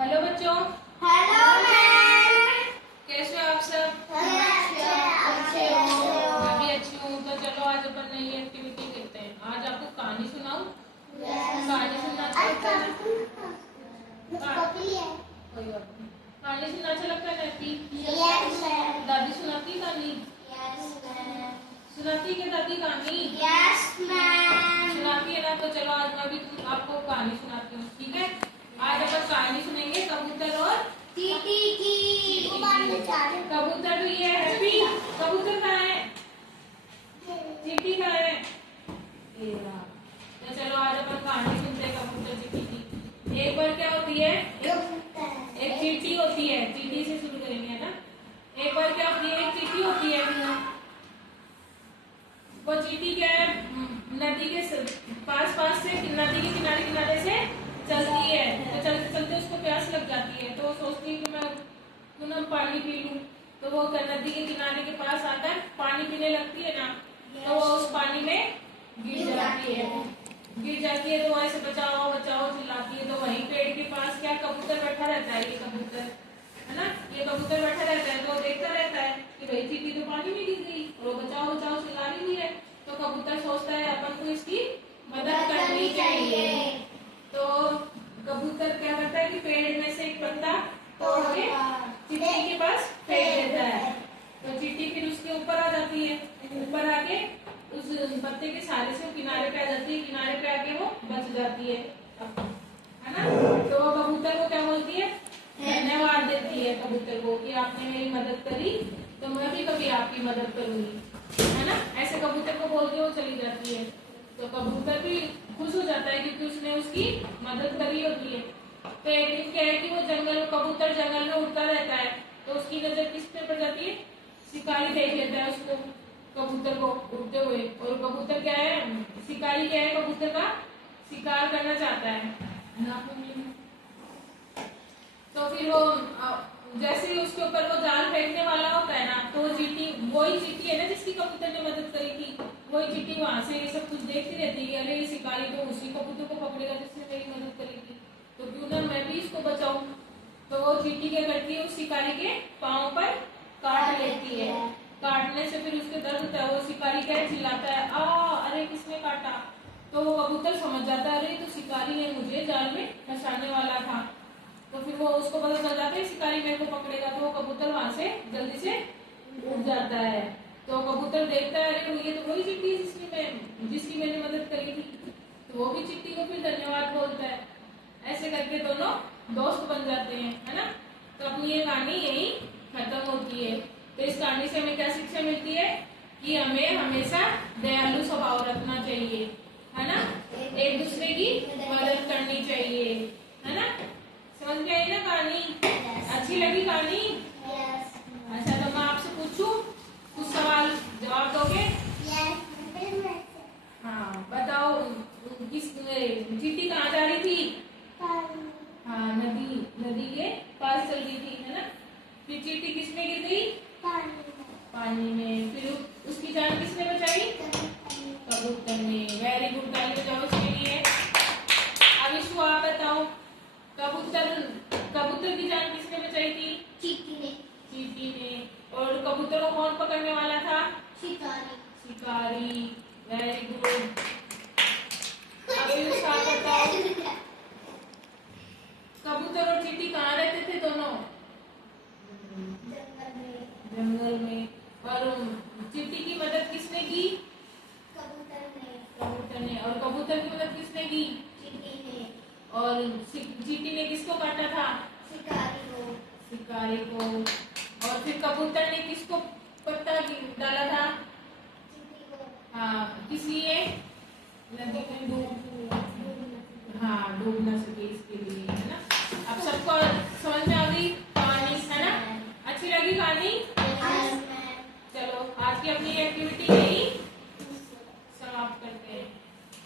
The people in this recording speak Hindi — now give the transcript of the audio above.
हेलो बच्चों। Hello ma'am. कैसे हो आप सब? अच्छे हो? मैं भी अच्छी हूँ। तो चलो आज अपन नई एक्टिविटी करते हैं। आज आपको कहानी सुनाऊं? कहानी सुनना अच्छा लगता है ना? कोई बात नहीं। कहानी सुनना अच्छा लगता है ना? दादी सुनाती कहानी? सुनाती क्या दादी कहानी? सुनाती है ना? तो चलो आज मैं भी आपको कहानी सुनाती हूँ, ठीक है? आज अपन कहानी सुनेंगे कबूतर और चींटी की। कबूतर तो ये है हैप्पी। कबूतर कहाँ है? चींटी कहाँ है? तो चलो आज अपन कहानी सुनते हैं कबूतर चींटी की। एक बार क्या होती है, एक चींटी होती है। चींटी से शुरू करेंगे, है ना? एक बार क्या होती है, एक चींटी होती है। वो चींटी क्या है, नदी के पास से, नदी के किनारे किनारे से चलती है। तो चलते चलते उसको प्यास लग जाती है, तो वो सोचती है कि मैं क्यों ना पानी पी लूं। तो वो नदी के किनारे के पास आकर पानी पीने लगती है ना, तो वो उस पानी में गिर जाती है। तो ऐसे बचाओ बचाओ चिल्लाती है। तो वहीं पेड़ के पास क्या कबूतर बैठा रहता है, ये कबूतर, है ना? ये कबूतर बैठा रहता है, तो वो देखता रहता है कि भाई चींटी तो पानी में गिर गई और वो बचाओ बचाओ चिल्ला रही है। तो कबूतर सोचता है अपन को इसकी मदद करनी चाहिए। तो कबूतर क्या करता है कि पेड़ में से एक पत्ता तोड़ के चींटी के पास फेंक देता है। तो चींटी फिर उसके ऊपर आ जाती है। ऊपर आके उस पत्ते के सहारे से किनारे पे आ जाती है। किनारे पे आके वो बच जाती है ना? तो वो कबूतर को क्या बोलती है, धन्यवाद देती है कबूतर को कि आपने मेरी मदद करी, तो मैं भी कभी आपकी मदद करूंगी, है ना? ऐसे कबूतर को बोल के वो चली जाती है। तो कबूतर भी खुश हो जाता है क्योंकि उसने उसकी मदद करी होती है। तो एक दिन क्या है कि वो कबूतर जंगल में उड़ता रहता है। तो उसकी नजर किस पे पड़ जाती है, शिकारी देख लेता है उसको, कबूतर को उड़ते हुए। और कबूतर क्या है, शिकारी क्या है, कबूतर का शिकार करना चाहता है ना? तो फिर वो जैसे ही उसके ऊपर वो जाल फेंकने वाला होता है ना, तो चींटी, वही चींटी है ना जिसकी कबूतर ने मदद करी थी, वही चींटी वहां से ये सब कुछ देखती रहती है। अरे ये शिकारी तो उसी कबूतर को पकड़ेगा जिसने मेरी मदद करी थी, तो क्यों ना मैं भी इसको बचाऊं। तो वो चींटी क्या करती है, उस शिकारी के पांव पर काट लेती है। काटने से फिर उसके दर्द होता है। वो शिकारी क्या चिल्लाता है, अरे किसने काटा? तो वो कबूतर समझ जाता है, अरे तो शिकारी ने मुझे जाल में फंसाने वाला था। तो फिर वो उसको पता चल जाता है शिकारी मेरे को पकड़ेगा। तो वो कबूतर वहां से जल्दी से उड़ जाता है। तो कबूतर देखता है, अरे ये तो वही चिट्टी जिसकी मैंने मदद करी थी। तो वो भी चिट्टी को फिर धन्यवाद बोलता है। ऐसे करके दोनों दोस्त बन जाते हैं, है ना? तो अपनी ये कहानी यही खत्म होती है। तो इस कहानी से हमें क्या शिक्षा मिलती है कि हमें हमेशा दयालु स्वभाव रखना चाहिए, है ना? एक दूसरे की मदद करनी चाहिए, है ना? समझ में आई ना कहानी? अच्छी लगी कहानी? अच्छा, तो मैं आपसे पूछूं कुछ सवाल, जवाब दोगे? हाँ बताओ, किस चींटी कहाँ जा रही थी? हाँ, नदी के पास चल रही थी, है ना? फिर चींटी किसमें गिर गई? पानी में। फिर उसकी जान किसने बचाई? कबूतर ने। वेरी गुड, ताली बजाओ इसके लिए। अब इसको आप बताओ, कबूतर की जान किसने बचाई थी? चींटी ने। और कबूतर को कौन पकड़ने वाला था? शिकारी। Very good. अब इसका बताओ, कबूतर और चींटी कहाँ रहते थे दोनों? जंगल में। और चींटी की मदद किसने की? कबूतर ने। और कबूतर की मदद किसने की? और चींटी ने किसको काटा था? शिकारी को। और फिर कबूतर ने किसको पत्ता डाला था? हाँ, किस लिए? नदी में डूब ना सके इसके लिए, है ना?